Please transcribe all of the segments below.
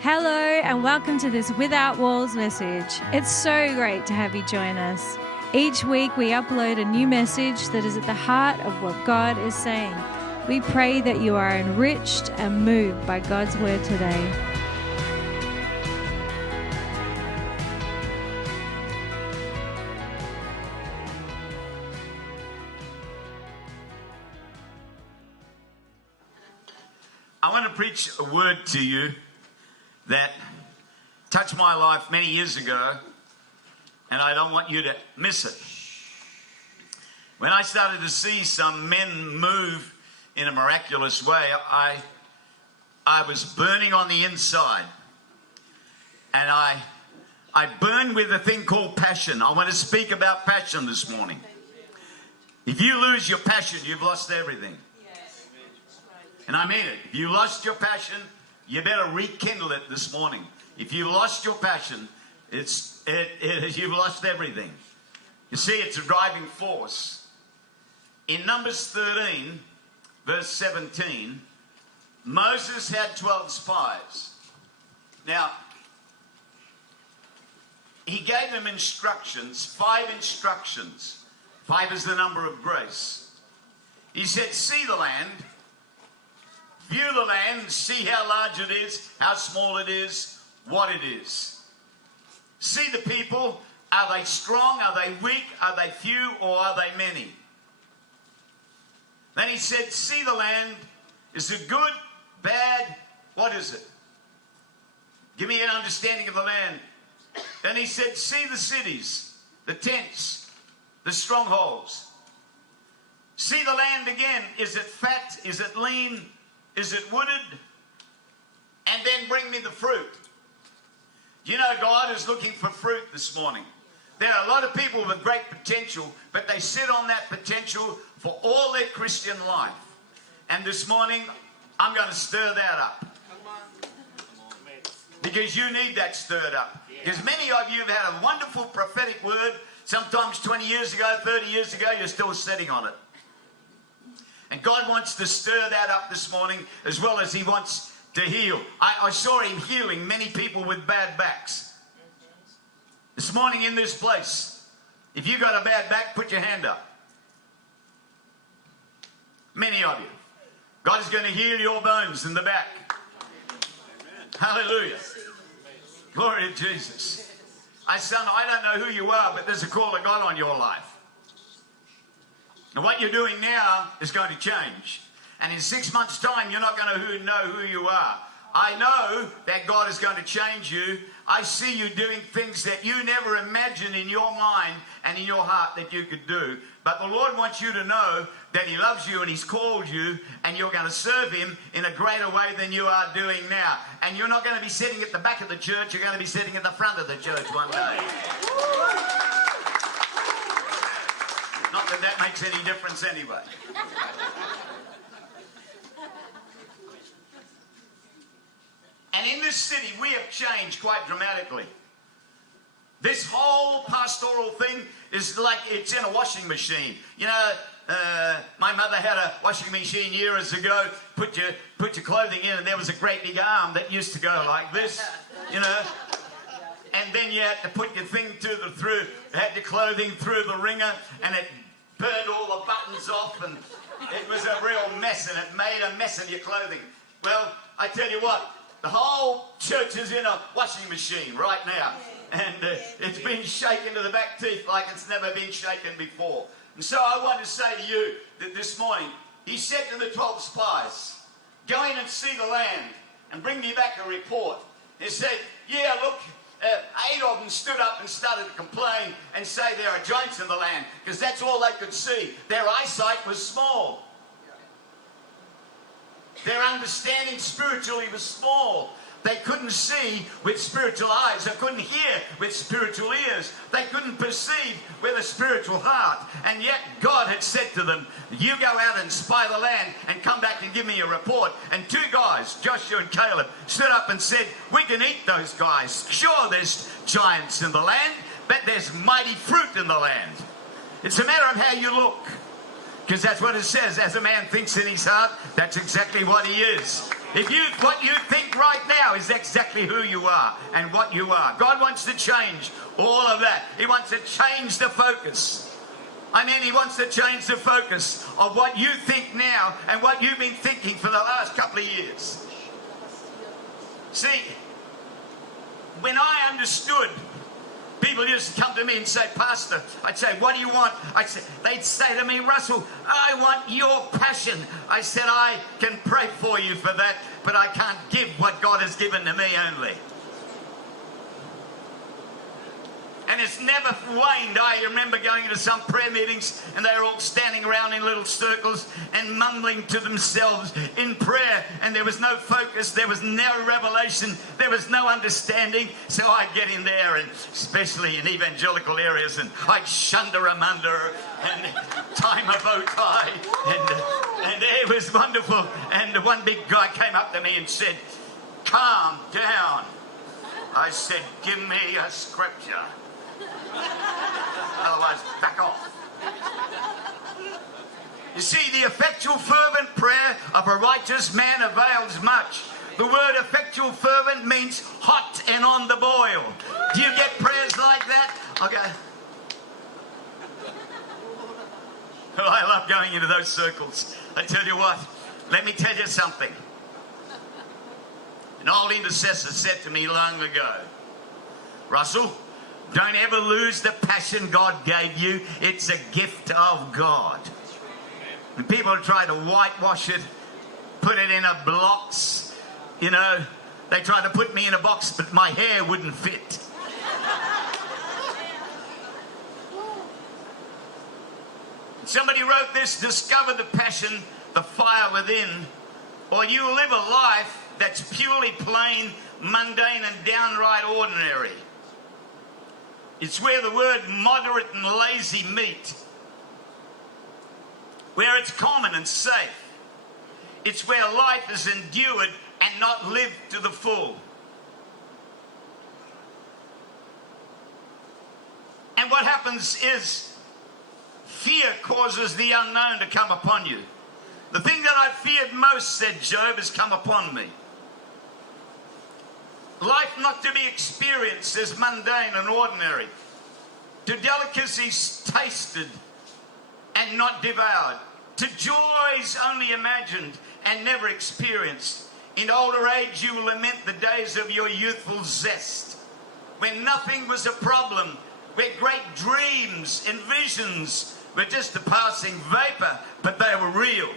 Hello and welcome to this Without Walls message. It's so great to have you join us. Each week we upload a new message that is at the heart of what God is saying. We pray that you are enriched and moved by God's word today. I want to preach a word to you that touched my life many years ago, and I don't want you to miss it. When I started to see some men move in a miraculous way, I was burning on the inside, and I burned with a thing called passion. I want to speak about passion this morning. If you lose your passion, you've lost everything. And I mean it. If you lost your passion, you better rekindle it this morning. If you lost your passion, you've lost everything. You see, it's a driving force. In Numbers 13, verse 17, Moses had 12 spies. Now, he gave them instructions, 5 instructions. 5 is the number of grace. He said, see the land. View the land, see how large it is, how small it is, what it is. See the people. Are they strong? Are they weak? Are they few? Or are they many? Then he said, see the land. Is it good? Bad? What is it? Give me an understanding of the land. Then he said, see the cities, the tents, the strongholds. See the land again. Is it fat? Is it lean? Is it wooded? And then bring me the fruit. You know, God is looking for fruit this morning. There are a lot of people with great potential, but they sit on that potential for all their Christian life. And this morning, I'm going to stir that up. Because you need that stirred up. Because many of you have had a wonderful prophetic word. Sometimes 20 years ago, 30 years ago, you're still sitting on it. And God wants to stir that up this morning, as well as he wants to heal. I saw him healing many people with bad backs. This morning in this place, if you've got a bad back, put your hand up. Many of you. God is going to heal your bones in the back. Hallelujah. Glory to Jesus. Son, I don't know who you are, but there's a call of God on your life. And what you're doing now is going to change. And in 6 months' time, you're not going to know who you are. I know that God is going to change you. I see you doing things that you never imagined in your mind and in your heart that you could do. But the Lord wants you to know that he loves you and he's called you, and you're going to serve him in a greater way than you are doing now. And you're not going to be sitting at the back of the church. You're going to be sitting at the front of the church one day. Not that that makes any difference anyway. And in this city, we have changed quite dramatically. This whole pastoral thing is like it's in a washing machine. You know, my mother had a washing machine years ago. Put your clothing in, and there was a great big arm that used to go like this, you know. And then you had to put your thing had your clothing through the wringer, and it burned all the buttons off, and it was a real mess, and it made a mess of your clothing. Well, I tell you what, the whole church is in a washing machine right now, and it's been shaken to the back teeth like it's never been shaken before. And so I want to say to you that this morning, he said to the 12 spies, go in and see the land and bring me back a report. He said, yeah, look, 8 of them stood up and started to complain and say there are giants in the land, because that's all they could see. Their eyesight was small. Their understanding spiritually was small. They couldn't see with spiritual eyes. They couldn't hear with spiritual ears. They couldn't perceive with a spiritual heart. And yet God had said to them, you go out and spy the land and come back and give me a report. And 2 guys, Joshua and Caleb, stood up and said, we can eat those guys. Sure, there's giants in the land, but there's mighty fruit in the land. It's a matter of how you look. Because that's what it says. As a man thinks in his heart, that's exactly what he is. What you think right now is exactly who you are and what you are. God wants to change all of that. He wants to change the focus. He wants to change the focus of what you think now and what you've been thinking for the last couple of years. See, when I understood, people used to come to me and say, Pastor, I'd say, what do you want? They'd say to me, Russell, I want your passion. I said, I can pray for you for that, but I can't give what God has given to me only. And it's never waned. I remember going to some prayer meetings and they were all standing around in little circles and mumbling to themselves in prayer, and there was no focus, there was no revelation, there was no understanding. So I'd get in there, and especially in evangelical areas, and I'd shunder 'em under and tie my bow tie, and it was wonderful. And one big guy came up to me and said, calm down. I said, give me a scripture. Otherwise, back off. You see, the effectual fervent prayer of a righteous man avails much. The word effectual fervent means hot and on the boil. Do you get prayers like that? Okay. Oh, I love going into those circles. I tell you what, let me tell you something. An old intercessor said to me long ago, Russell, don't ever lose the passion God gave you. It's a gift of God. And people try to whitewash it, put it in a box. You know, they tried to put me in a box, but my hair wouldn't fit. Somebody wrote this, discover the passion, the fire within, or you will live a life that's purely plain, mundane, and downright ordinary. It's where the word moderate and lazy meet, where it's common and safe. It's where life is endured and not lived to the full. And what happens is fear causes the unknown to come upon you. The thing that I feared most, said Job, has come upon me. Life not to be experienced as mundane and ordinary, to delicacies tasted and not devoured, to joys only imagined and never experienced. In older age you will lament the days of your youthful zest, when nothing was a problem, where great dreams and visions were just a passing vapor, but they were real.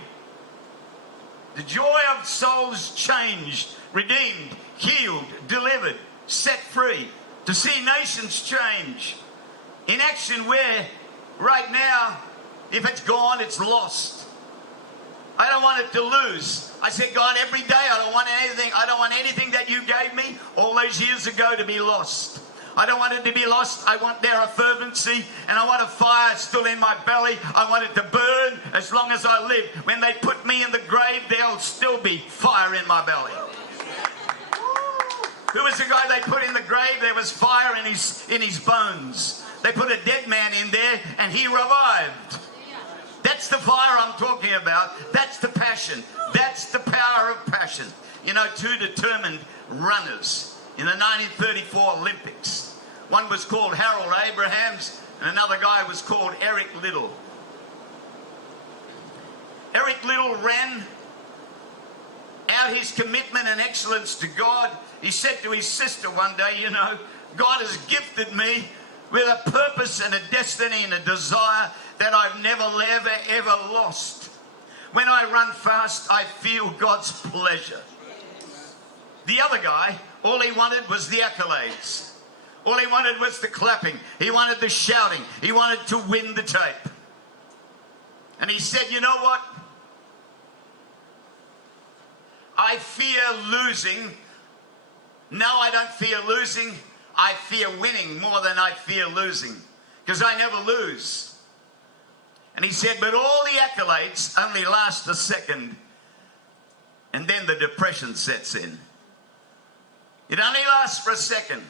The joy of souls changed, redeemed, healed, delivered, set free, to see nations change. In action where right now, if it's gone, it's lost. I don't want it to lose. I said, God, every day I don't want anything that you gave me all those years ago to be lost. I don't want it to be lost. I want there a fervency, and I want a fire still in my belly. I want it to burn as long as I live. When they put me in the grave, there'll still be fire in my belly. Who was the guy they put in the grave? There was fire in his bones. They put a dead man in there, and he revived. That's the fire I'm talking about. That's the passion. That's the power of passion. You know, two determined runners in the 1934 Olympics. One was called Harold Abrahams, and another guy was called Eric Liddell. Eric Liddell ran out his commitment and excellence to God. He said to his sister one day, you know, God has gifted me with a purpose and a destiny and a desire that I've never, ever lost. When I run fast, I feel God's pleasure. The other guy, all he wanted was the accolades. All he wanted was the clapping. He wanted the shouting. He wanted to win the tape. And he said, you know what? I fear losing. No, I don't fear losing. I fear winning more than I fear losing, because I never lose. And he said, but all the accolades only last a second, and then the depression sets in. It only lasts for a second.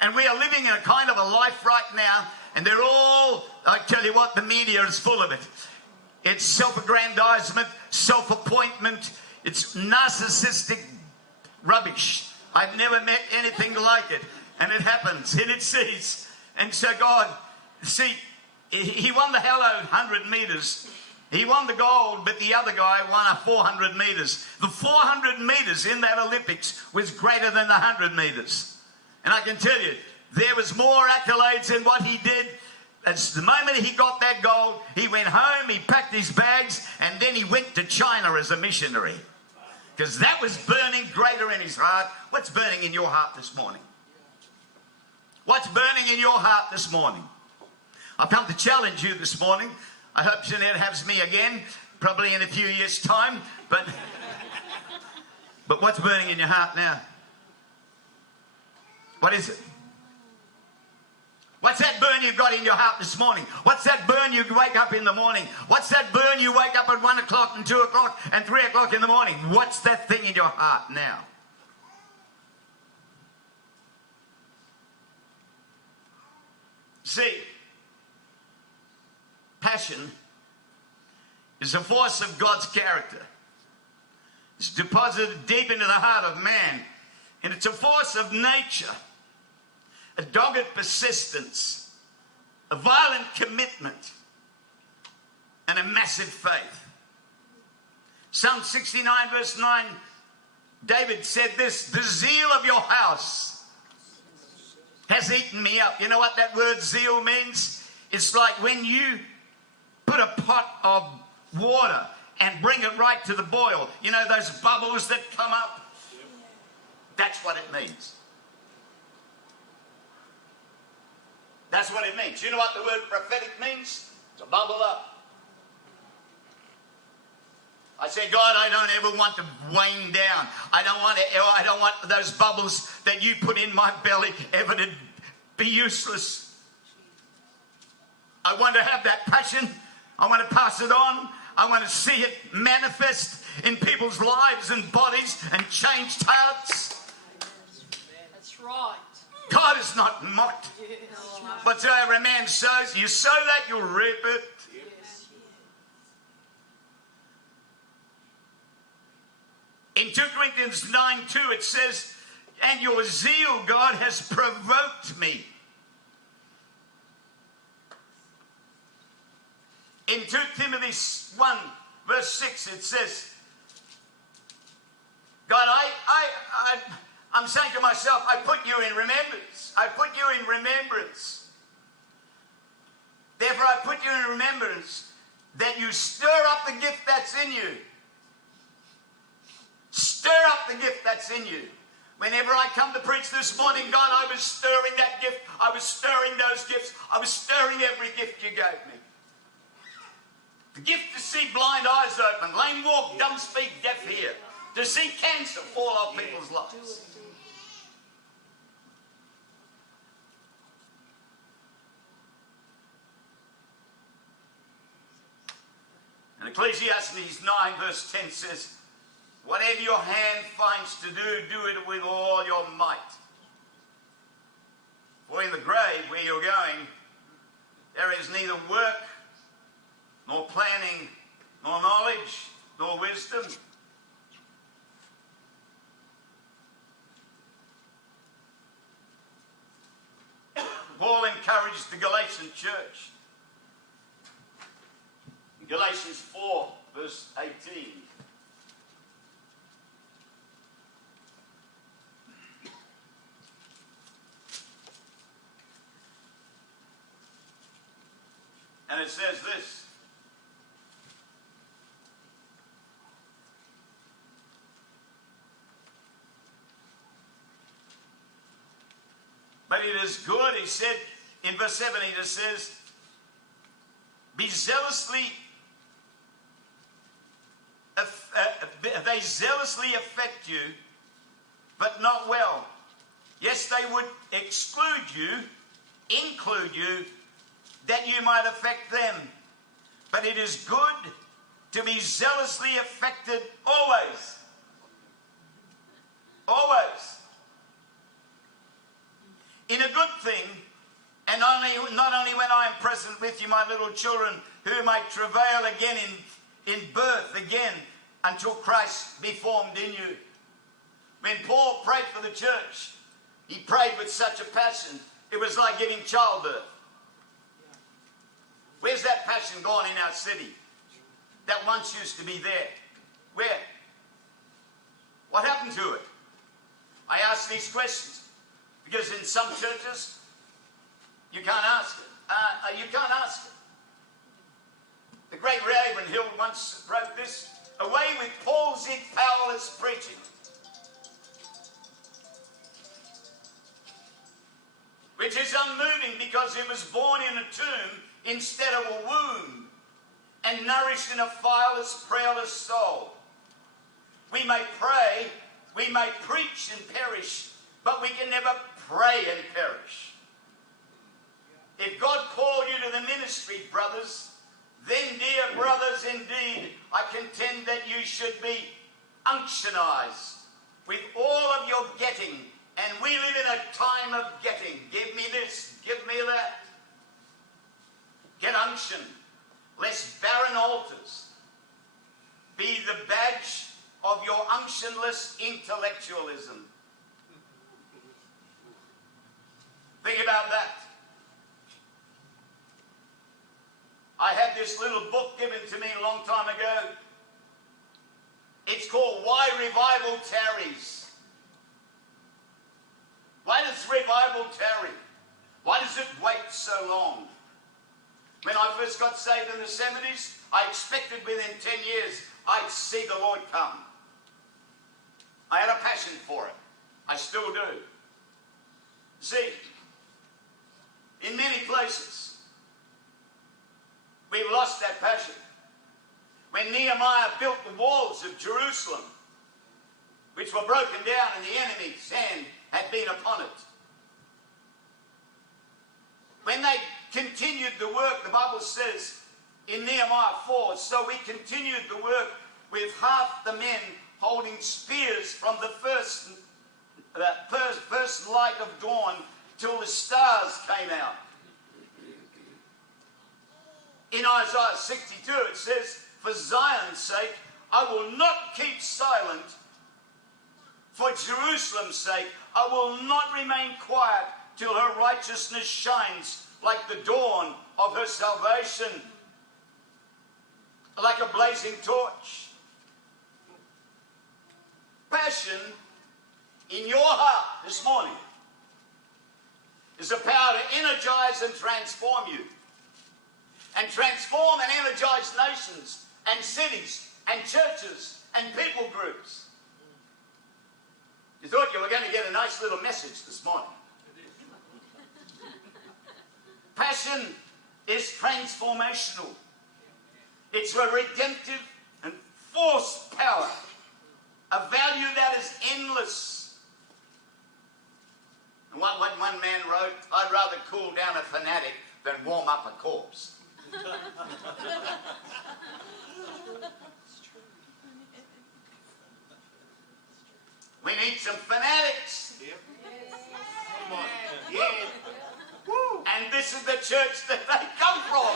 And we are living in a kind of a life right now, and they're all, I tell you what, the media is full of it. It's self-aggrandizement, self-appointment. It's narcissistic rubbish. I've never met anything like it. And it happens, and it sees. And so God, see, he won the hallowed 100 meters. He won the gold, but the other guy won a 400 meters. The 400 meters in that Olympics was greater than the 100 meters. And I can tell you, there was more accolades in what he did. As the moment he got that gold, he went home, he packed his bags, and then he went to China as a missionary. Because that was burning greater in his heart. What's burning in your heart this morning? What's burning in your heart this morning? I've come to challenge you this morning. I hope Jeanette has me again, probably in a few years' time. But what's burning in your heart now? What is it? What's that burn you've got in your heart this morning? What's that burn you wake up in the morning? What's that burn you wake up at 1 o'clock and 2 o'clock and 3 o'clock in the morning? What's that thing in your heart now? See, passion is a force of God's character. It's deposited deep into the heart of man, and it's a force of nature, a dogged persistence, a violent commitment, and a massive faith. Psalm 69 verse 9, David said this, "The zeal of your house has eaten me up." You know what that word zeal means? It's like when you put a pot of water and bring it right to the boil. You know those bubbles that come up? That's what it means. That's what it means. You know what the word prophetic means? To bubble up. I say, God, I don't ever want to wane down. I don't want those bubbles that you put in my belly ever to be useless. I want to have that passion. I want to pass it on. I want to see it manifest in people's lives and bodies and changed hearts. That's right. God is not mocked. Whatsoever a man sows, you sow that, you'll reap it. In 2 Corinthians 9:2 it says, "And your zeal, God, has provoked me." In 2 Timothy 1 verse 6 it says, God, I'm saying to myself, I put you in remembrance. I put you in remembrance. Therefore I put you in remembrance that you stir up the gift that's in you. Stir up the gift that's in you. Whenever I come to preach this morning, God, I was stirring that gift. I was stirring those gifts. I was stirring every gift you gave me. The gift to see blind eyes open, lame walk, dumb speak, deaf hear. To see cancer fall off people's lives. And Ecclesiastes 9 verse 10 says, "Whatever your hand finds to do, do it with all your might. For in the grave where you're going, there is neither work, nor planning, nor knowledge, nor wisdom." Paul encouraged the Galatian church. In Galatians 4 verse 18. And it says this. But it is good, he said, in verse 7 he just says, they zealously affect you, but not well. Yes, they would exclude you, include you, that you might affect them. But it is good to be zealously affected always. Always. In a good thing, and not only when I am present with you, my little children, who may travail again in birth again, until Christ be formed in you. When Paul prayed for the church, he prayed with such a passion, it was like giving childbirth. Where's that passion gone in our city that once used to be there? Where? What happened to it? I ask these questions because in some churches, you can't ask it. You can't ask it. The great Rev Hill once wrote this, away with palsied, powerless preaching. Which is unmoving because it was born in a tomb instead of a womb and nourished in a fireless, prayerless soul. We may pray, we may preach and perish, but we can never pray and perish. If God called you to the ministry, brothers, then, dear brothers, indeed, I contend that you should be unctionized with all of your getting. And we live in a time of getting. Give me this, give me that. Get unction, lest barren altars be the badge of your unctionless intellectualism. Think about that. I had this little book given to me a long time ago. It's called Why Revival Tarries. Why does revival tarry? Why does it wait so long? When I first got saved in the 70s, I expected within 10 years I'd see the Lord come. I had a passion for it. I still do. See, in many places, we've lost that passion. When Nehemiah built the walls of Jerusalem, which were broken down and the enemy's hand had been upon it. When they continued the work, the Bible says in Nehemiah 4, so we continued the work with half the men holding spears from the first light of dawn till the stars came out. In Isaiah 62 it says, for Zion's sake, I will not keep silent. For Jerusalem's sake, I will not remain quiet till her righteousness shines like the dawn of her salvation, like a blazing torch. Passion in your heart this morning is the power to energize and transform you, and transform and energize nations and cities and churches and people groups. You thought you were going to get a nice little message this morning. Passion is transformational. It's a redemptive and force power, a value that is endless. And what one man wrote, I'd rather cool down a fanatic than warm up a corpse. We need some fanatics. Yep. Come on. Yeah. Woo. And this is the church that they come from.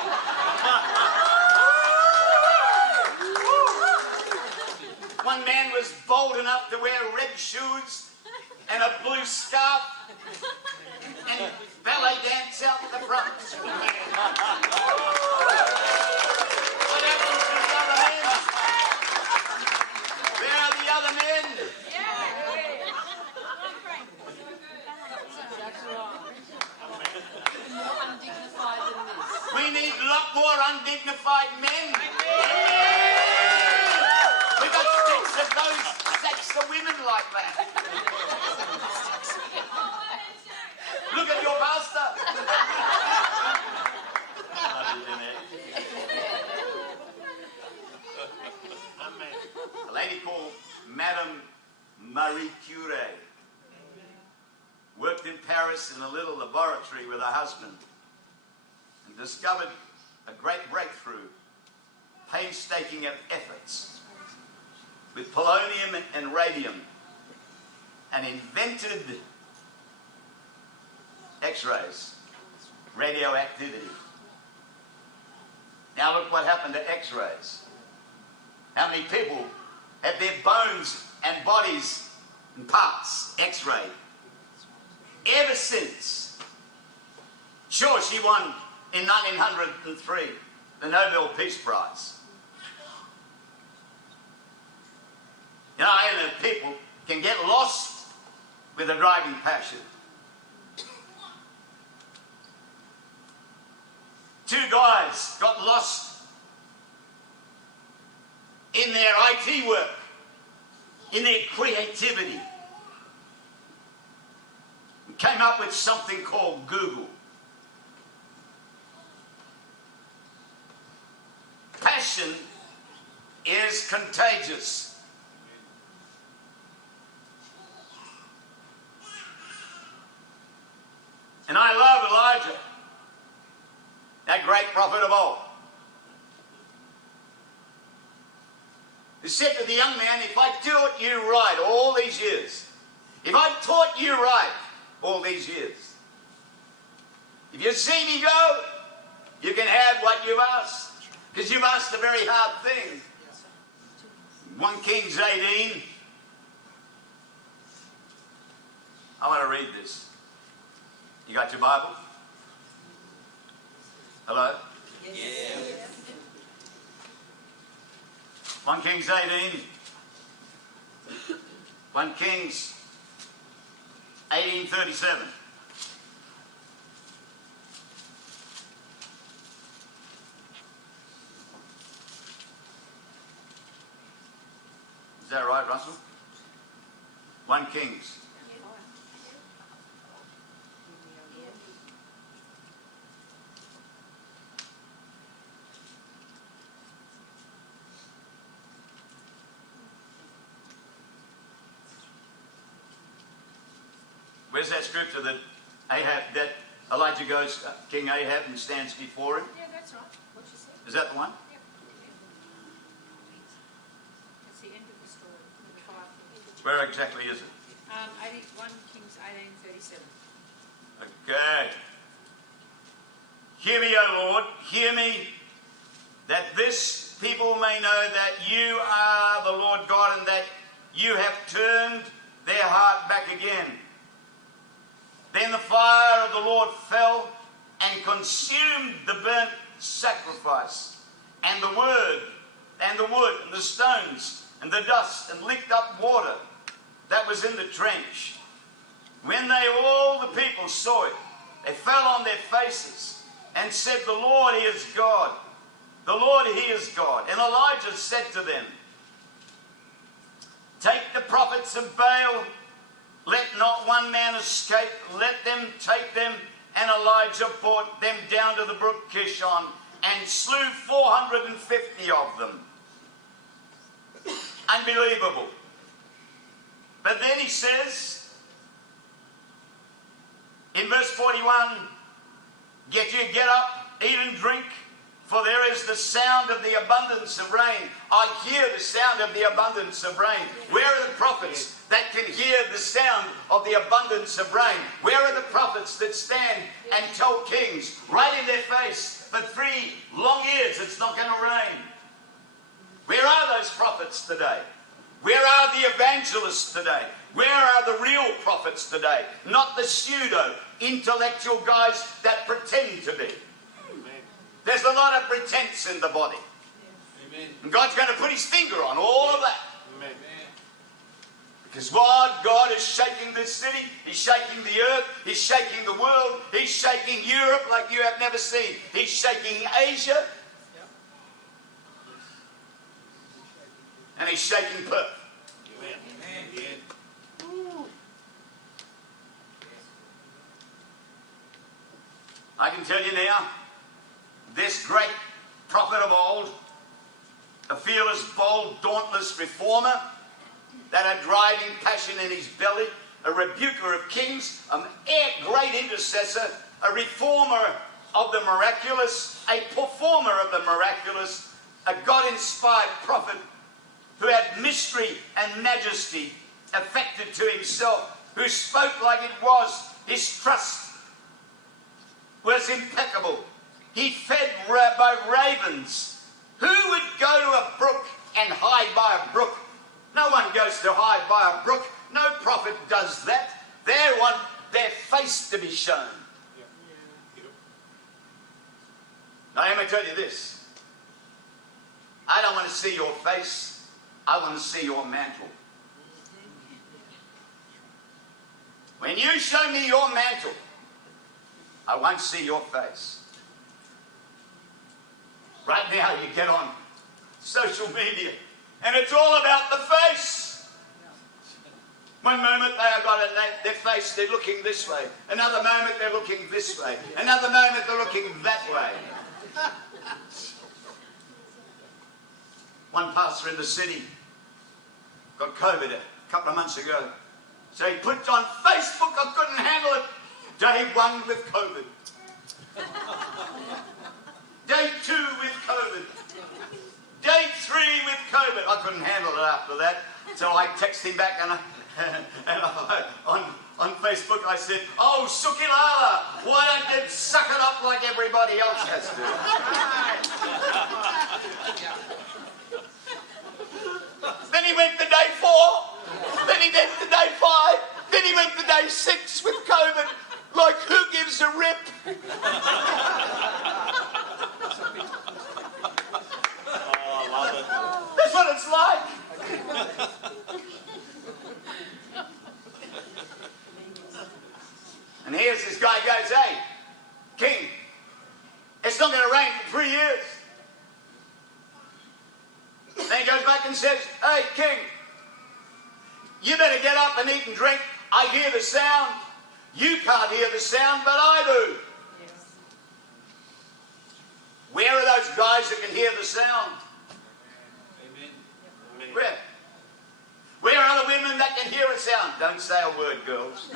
One man was bold enough to wear red shoes and a blue scarf and ballet dance out the front. What happened to the other men? Where are the other men? We need a lot more undignified men. We've got six of those sects of women like that. Look at your pastor. A lady called Madame Marie Curie worked in Paris in a little laboratory with her husband and discovered a great breakthrough, painstaking efforts with polonium and radium, and invented X-rays, radioactivity. Now look what happened to X-rays. How many people have their bones and bodies and parts x-rayed. Ever since. Sure, she won in 1903 the Nobel Peace Prize. You know, and people can get lost with a driving passion. Two guys got lost in their IT work, in their creativity, and came up with something called Google. Passion is contagious. And I love Elijah, that great prophet of old. He said to the young man, if I taught you right all these years, if I taught you right all these years, if you see me go, you can have what you've asked. Because you've asked a very hard thing. 1 Kings 18. I want to read this. You got your Bible? Hello? Yes. 1 Kings 18. 1 Kings 18:37. Is that right, Russell? 1 Kings. Where's that scripture that Elijah goes, King Ahab, and stands before him? Yeah, that's right. What you said. Is that the one? Yeah. That's the end of the story. The fire. Where exactly is it? 1 Kings 18:37. Okay. Hear me, O Lord, hear me, that this people may know that you are the Lord God and that you have turned their heart back again. Then the fire of the Lord fell and consumed the burnt sacrifice and the wood and the stones and the dust, and licked up water that was in the trench. When all the people saw it, they fell on their faces and said, the Lord, He is God. The Lord, He is God. And Elijah said to them, take the prophets of Baal, let not one man escape, let them take them. And Elijah brought them down to the brook Kishon and slew 450 of them. Unbelievable. But then he says, in verse 41, get up, eat and drink, for there is the sound of the abundance of rain. I hear the sound of the abundance of rain. Where are the prophets that can hear the sound of the abundance of rain? Where are the prophets that stand and tell kings right in their face, for 3 long years it's not going to rain? Where are those prophets today? Where are the evangelists today? Where are the real prophets today? Not the pseudo-intellectual guys that pretend to be. There's a lot of pretense in the body. Amen. And God's going to put His finger on all of that. Amen. Because what God is shaking this city, He's shaking the earth, He's shaking the world, He's shaking Europe like you have never seen. He's shaking Asia. And He's shaking Perth. Amen. I can tell you now, this great prophet of old, a fearless, bold, dauntless reformer that had driving passion in his belly, a rebuker of kings, a great intercessor, a reformer of the miraculous, a performer of the miraculous, a God-inspired prophet who had mystery and majesty affected to himself, who spoke like it was. His trust was impeccable. He fed by ravens. Who would go to a brook and hide by a brook No one goes to hide by a brook. No prophet does that. They want their face to be shown. Now let me tell you this. I don't want to see your face. I want to see your mantle. When you show me your mantle, I won't see your face. Right now you get on social media and it's all about the face. One moment they have got their face, they're looking this way. Another moment they're looking this way. Another moment they're looking that way. One pastor in the city got COVID a couple of months ago. So he put on Facebook, I couldn't handle it. Day 1 with COVID. Day 2 with COVID. Day 3 with COVID. I couldn't handle it after that. So I texted him back and on Facebook I said, "Oh, Sukilala, why don't you suck it up like everybody else has to?" Then he went to day 4. Then he went to day 5. Then he went to day 6 with COVID. Like, who gives a rip? Oh, I love it. That's what it's like. And here's this guy goes, "Hey, King, it's not going to rain for 3 years." Then he goes back and says, "Hey, King, you better get up and eat and drink. I hear the sound. You can't hear the sound, but I do." Yes. Where are those guys that can hear the sound? Amen. Where? Where are the women that can hear a sound? Don't say a word, girls.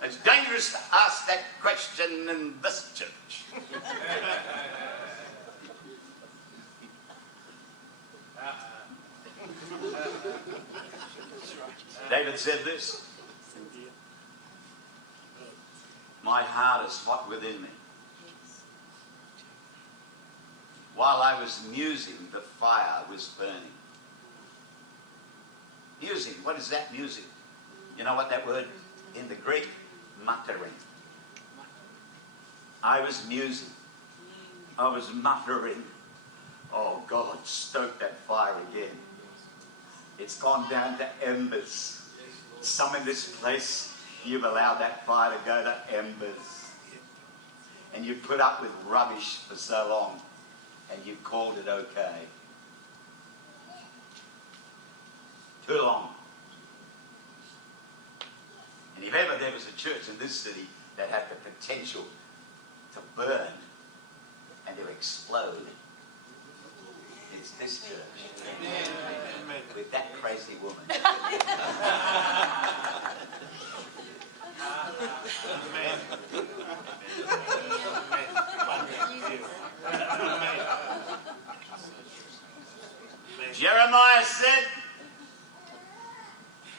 It's dangerous to ask that question in this church. David said this: "My heart is hot within me. While I was musing, the fire was burning." Musing, what is that music? You know what that word in the Greek? Muttering. I was musing. I was muttering. Oh God, stoke that fire again. It's gone down to embers. Some in this place, you've allowed that fire to go to embers. And you've put up with rubbish for so long. And you've called it okay. Too long. And if ever there was a church in this city that had the potential to burn and to explode, it's this church. Amen. With that crazy woman. Jeremiah said,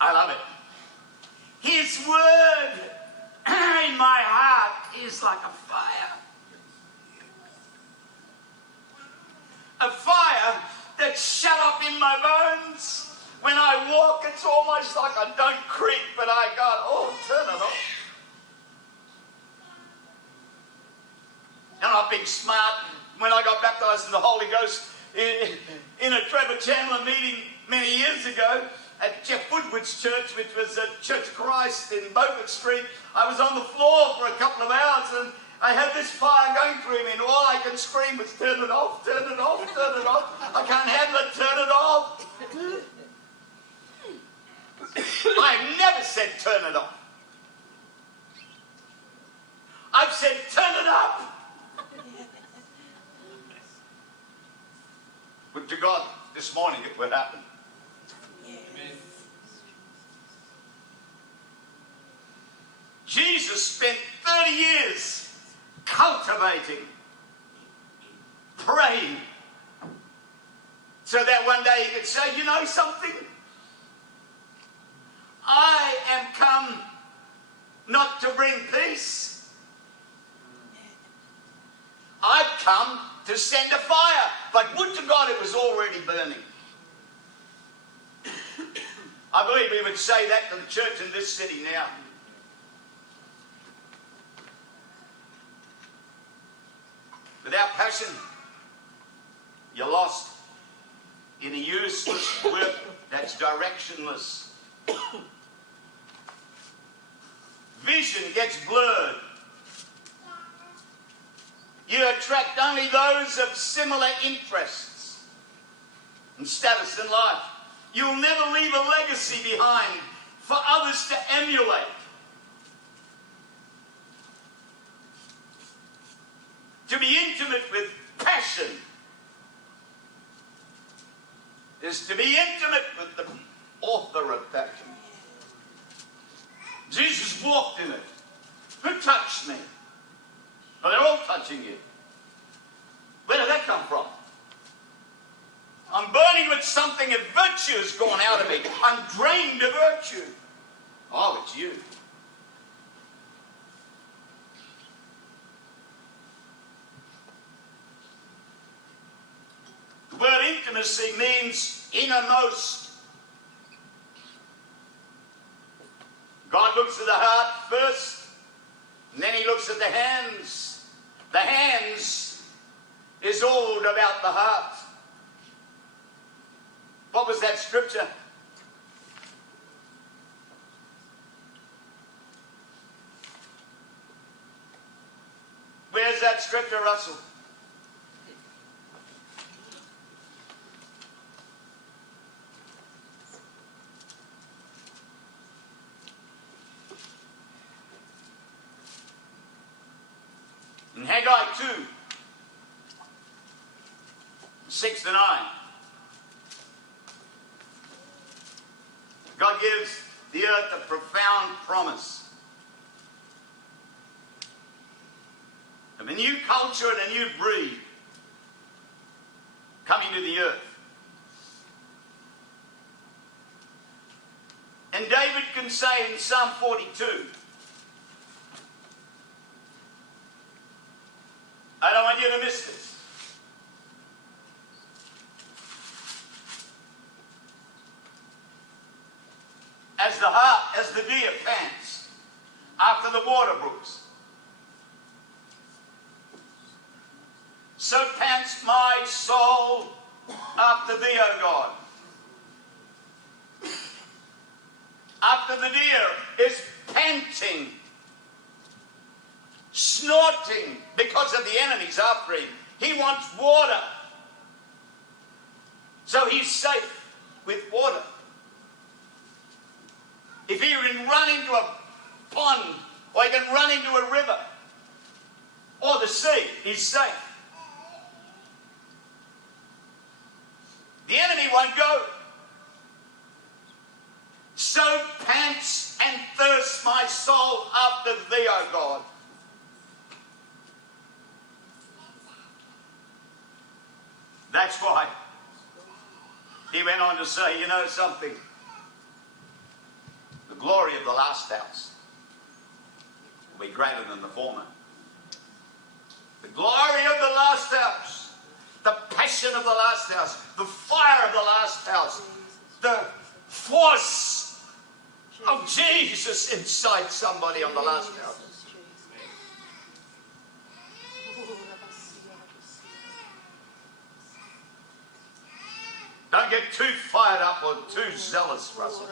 I love it, "His word in my heart is like a fire." A fire that's shut up in my bones. When I walk, it's almost like I don't creep, but I go, "Oh, turn it off." And I've been smart. When I got baptized in the Holy Ghost in a Trevor Chandler meeting many years ago at Jeff Woodward's church, which was at Church of Christ in Beaufort Street, I was on the floor for a couple of hours and I had this fire going through me, and all I could scream was, "Turn it off, turn it off, turn it off. I can't handle it, turn it off." I've never said turn it off. I've said turn it up. But to God, this morning it would happen. Amen. Jesus spent 30 years cultivating, praying, so that one day he could say, "You know something? I am come not to bring peace. I've come to send a fire. But would to God it was already burning. I believe we would say that to the church in this city now. Without passion, you're lost in a useless work that's directionless. Vision gets blurred. You attract only those of similar interests and status in life. You'll never leave a legacy behind for others to emulate. To be intimate with passion is to be intimate with the author of passion. Jesus walked in it. Who touched me? Well, they're all touching you. Where did that come from? I'm burning with something of virtue has gone out of me. I'm drained of virtue. Oh, it's you. The word intimacy means innermost. God looks at the heart first, and then he looks at the hands. The hands is all about the heart. What was that scripture? Where's that scripture, Russell? In Haggai 2, 6 to 9. God gives the earth a profound promise of a new culture and a new breed coming to the earth. And David can say in Psalm 42, I don't want you to miss this. As the deer pants after the water brooks, so pants my soul after thee, O God. After the deer is panting, snorting because of the enemies after him. He wants water. So he's safe with water. If he can run into a pond, or he can run into a river, or the sea, he's safe. The enemy won't go. So pants and thirsts my soul after thee, O God. That's why he went on to say, you know something? The glory of the last house will be greater than the former. The glory of the last house, the passion of the last house, the fire of the last house, the force of Jesus inside somebody on the last house. Don't get too fired up or too zealous, Russell.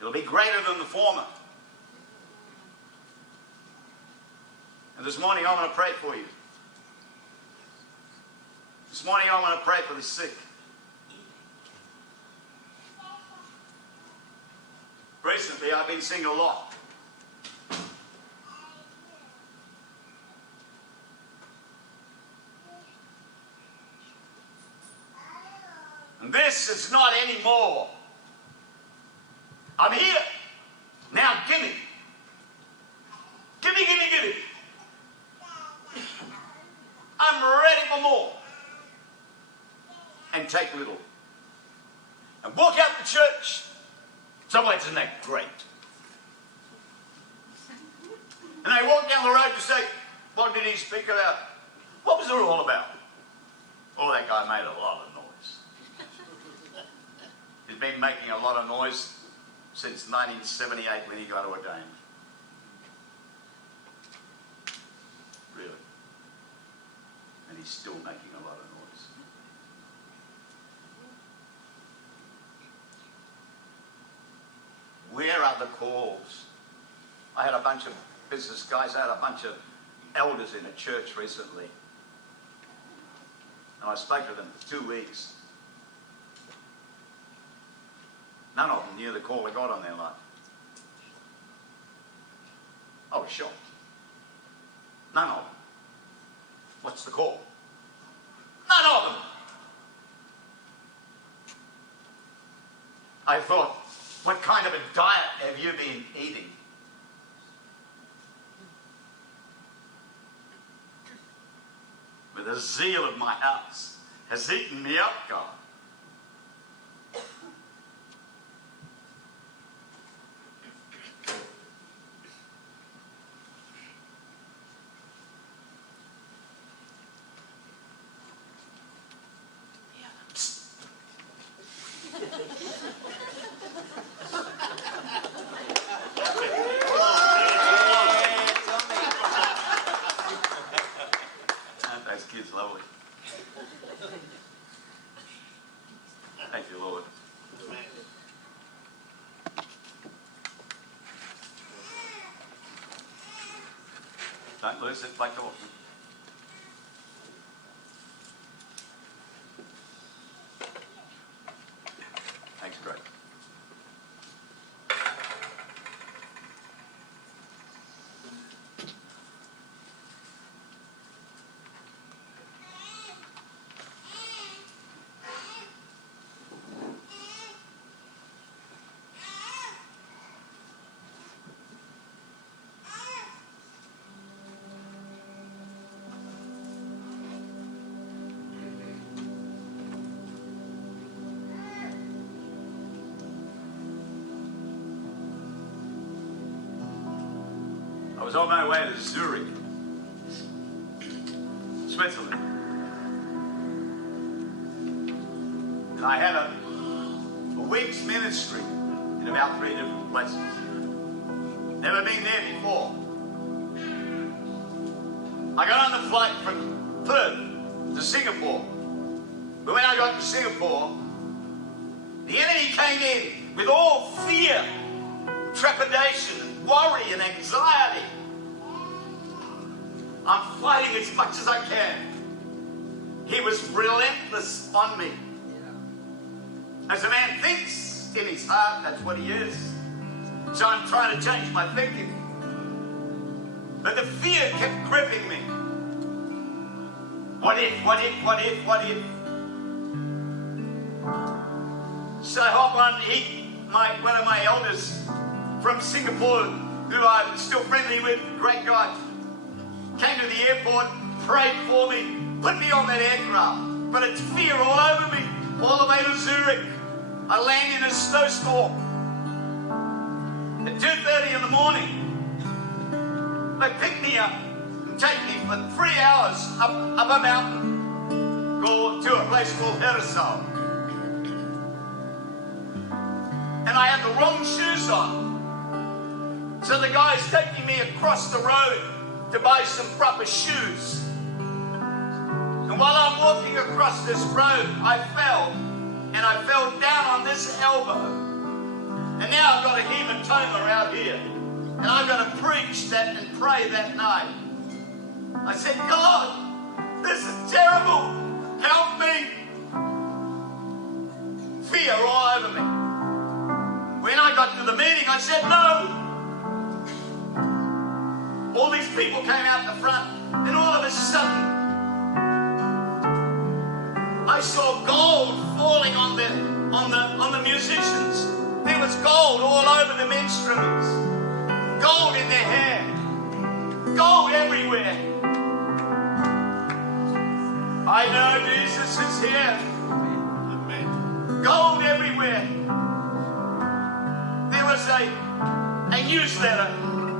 It'll be greater than the former. And this morning I want to pray for you. This morning I want to pray for the sick. Recently I've been seeing a lot. And this is not anymore. I'm here. Now give me. Give me, give me, give me. I'm ready for more. And take little. And walk out the church. Somebody, isn't that great? And they walked down the road to say, what did he speak about? What was it all about? Oh, that guy made a lot of noise. He's been making a lot of noise since 1978 when he got ordained. Really. And he's still making a lot of noise. Where are the calls? I had a bunch of business guys, I had a bunch of elders in a church recently. And I spoke to them for 2 weeks. None of them knew the call of God on their life. I was shocked. None of them. What's the call? None of them. I thought, what kind of a diet have you been eating? With the zeal of my house has eaten me up, God. Kids lovely. Thank you, Lord. Don't lose it like often. Thanks, Greg. I was on my way to Zurich, Switzerland. And I had a week's ministry in about 3 different places. Never been there before. I got on the flight from Perth to Singapore. But when I got to Singapore, the enemy came in with all fear, trepidation, worry and anxiety. I'm fighting as much as I can. He was relentless on me. As a man thinks in his heart, that's what he is. So I'm trying to change my thinking. But the fear kept gripping me. What if, what if, what if, what if? So I hop on, one of my elders from Singapore, who I'm still friendly with, great guy, came to the airport, prayed for me, put me on that aircraft. But it's fear all over me, all the way to Zurich. I land in a snowstorm. At 2:30 in the morning, they pick me up and take me for 3 hours up a mountain, go to a place called Herisau. And I had the wrong shoes on. So the guy's taking me across the road to buy some proper shoes. And while I'm walking across this road, I fell. And I fell down on this elbow. And now I've got a hematoma out here. And I've got to preach that and pray that night. I said, God, this is terrible. Help me. Fear all over me. When I got to the meeting, I said, no. All these people came out the front, and all of a sudden, I saw gold falling on the musicians. There was gold all over them instruments, gold in their hair, gold everywhere. I know Jesus is here. Gold everywhere. There was a newsletter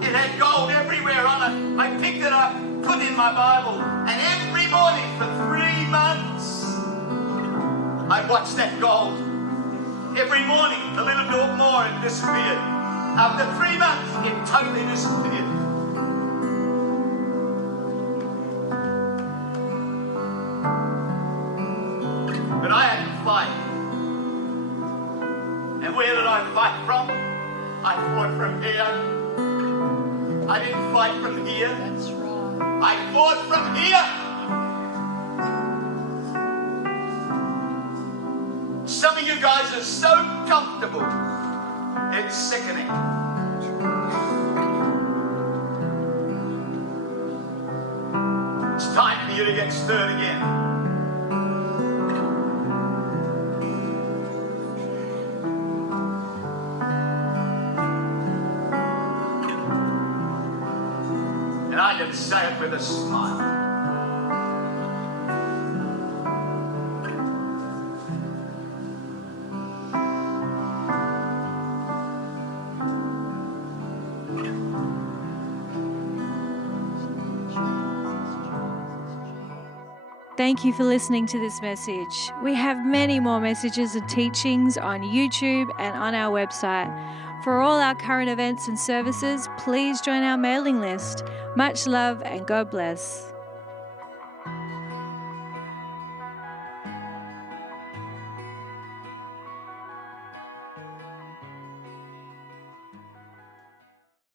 in It had gold everywhere on it. I picked it up, put it in my Bible, and every morning for 3 months, I watched that gold. Every morning, a little bit more, it disappeared. After 3 months, it totally disappeared. But I had to fight. And where did I fight from? I fought from here. I didn't fight from here. That's right. I fought from here. Some of you guys are so comfortable. It's sickening. It's time for you to get stirred again. And I can say it with a smile. Thank you for listening to this message. We have many more messages and teachings on YouTube and on our website. For all our current events and services, please join our mailing list. Much love and God bless.